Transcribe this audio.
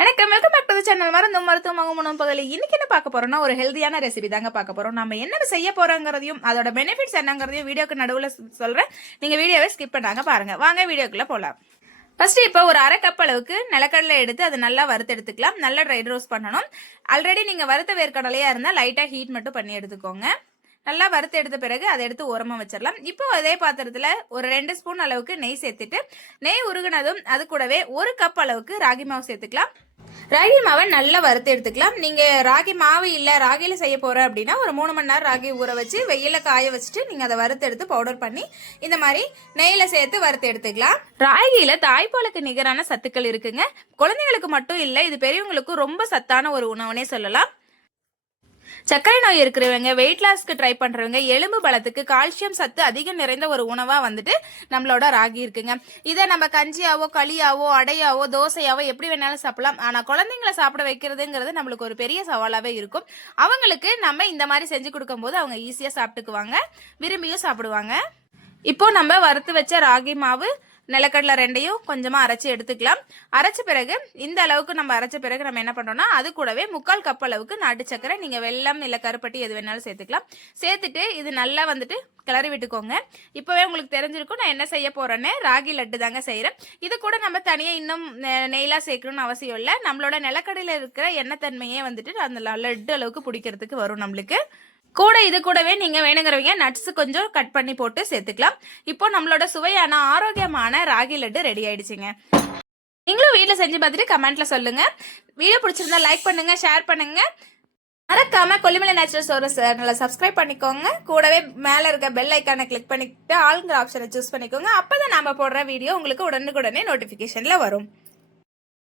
வணக்கம், welcome back to the channel. மருத்துவம் உணவு பகுதியில் இன்னைக்கு என்ன பார்க்க போறோம்னா ஒரு ஹெல்தியான ரெசிபி தாங்க பார்க்க போறோம். நம்ம என்ன செய்ய போறோங்கிறதையும் அதோட பெனிஃபிட்ஸ் என்னங்கிறதையும் வீடியோக்கு நடுவில் சொல்றேன். நீங்க வீடியோவை ஸ்கிப் பண்ணாங்க பாருங்க. வாங்க வீடியோக்குள்ள போலாம். ஃபர்ஸ்ட் இப்போ ஒரு அரை கப் அளவுக்கு நிலக்கடலை எடுத்து அதை நல்லா வறுத்து எடுத்துக்கலாம். நல்லா ட்ரை ரோஸ்ட் பண்ணணும். ஆல்ரெடி நீங்க வறுத்த வேர்க்கடலையா இருந்தா லைட்டா ஹீட் மட்டும் பண்ணி எடுத்துக்கோங்க. நல்லா வறுத்து எடுத்த பிறகு அதை எடுத்து ஓரமா வச்சிடலாம். இப்போ அதே பாத்திரத்துல ஒரு 2 ஸ்பூன் அளவுக்கு நெய் சேர்த்துட்டு நெய் உருகுனதும் அது கூடவே ஒரு கப் அளவுக்கு ராகி மாவு சேர்த்துக்கலாம். ராகி மாவை நல்லா வறுத்து எடுத்துக்கலாம். நீங்க ராகி மாவு இல்ல ராகில செய்ய போற அப்படின்னா ஒரு 3 மணி நேரம் ராகி ஊற வச்சு வெயில காய வச்சுட்டு நீங்க அதை வறுத்து எடுத்து பவுடர் பண்ணி இந்த மாதிரி நெய்ல சேர்த்து வறுத்து எடுத்துக்கலாம். ராகியில தாய்ப்பாலுக்கு நிகரான சத்துக்கள் இருக்குங்க. குழந்தைங்களுக்கு மட்டும் இல்ல, இது பெரியவங்களுக்கும் ரொம்ப சத்தான ஒரு உணவுனே சொல்லலாம். சர்க்கரை நோய் இருக்கிறவங்க, வெயிட் லாஸ்க்கு ட்ரை பண்றவங்க, எலும்பு பலத்துக்கு கால்சியம் சத்து அதிகம் நிறைந்த ஒரு உணவா வந்துட்டு நம்மளோட ராகி இருக்குங்க. இதை நம்ம கஞ்சியாவோ களியாவோ அடையாவோ தோசையாவோ எப்படி வேணாலும் சாப்பிடலாம். ஆனா குழந்தைங்களை சாப்பிட வைக்கிறதுங்கிறது நம்மளுக்கு ஒரு பெரிய சவாலாவே இருக்கும். அவங்களுக்கு நம்ம இந்த மாதிரி செஞ்சு கொடுக்கும் போது அவங்க ஈஸியா சாப்பிட்டுக்குவாங்க, விரும்பியும் சாப்பிடுவாங்க. இப்போ நம்ம வறுத்து வச்ச ராகி மாவு நிலக்கடலை ரெண்டையும் கொஞ்சமா அரைச்சி எடுத்துக்கலாம். அரைச்ச பிறகு இந்த அளவுக்கு நம்ம அரைச்ச பிறகு நம்ம என்ன பண்றோம்னா அது கூடவே 3/4 கப் அளவுக்கு நாட்டு சக்கரை, நீங்க வெல்லம் இல்ல கருப்பட்டி எது வேணாலும் சேர்த்துக்கலாம். சேர்த்துட்டு இது நல்லா வந்துட்டு கிளறி விட்டுக்கோங்க. இப்பவே உங்களுக்கு தெரிஞ்சிருக்கும் நான் என்ன செய்ய போறேன்னு. ராகி லட்டு தாங்க செய்யறேன். இது கூட நம்ம தனியா இன்னும் நெய்லாம் சேர்க்கணும்னு அவசியம் இல்லை. நம்மளோட நிலக்கடையில இருக்கிற எண்ணெய் தன்மையே வந்துட்டு அந்த லட்டு அளவுக்கு பிடிக்கிறதுக்கு வரும் நம்மளுக்கு. கூட இது கூடவே நீங்க வேணுங்கிறவங்க நட்ஸ் கொஞ்சம் கட் பண்ணி போட்டு சேர்த்துக்கலாம். இப்போ நம்மளோட சுவையான ஆரோக்கியமான ராகி லட்டு ரெடி ஆயிடுச்சுங்க. நீங்களும் வீட்டுல செஞ்சு பார்த்துட்டு கமெண்ட்ல சொல்லுங்க. வீடியோ பிடிச்சிருந்தா லைக் பண்ணுங்க, ஷேர் பண்ணுங்க. மறக்காம கொல்லிமலை நேச்சுரல் சோர்ஸ் சேனலை சப்ஸ்கிரைப் பண்ணிக்கோங்க. கூடவே மேல இருக்க பெல் ஐக்கானை கிளிக் பண்ணிட்டு ஆளுங்கிற ஆப்ஷனை சூஸ் பண்ணிக்கோங்க. அப்பதான் நாம போடுற வீடியோ உங்களுக்கு உடனுக்குடனே நோட்டிபிகேஷன்ல வரும்.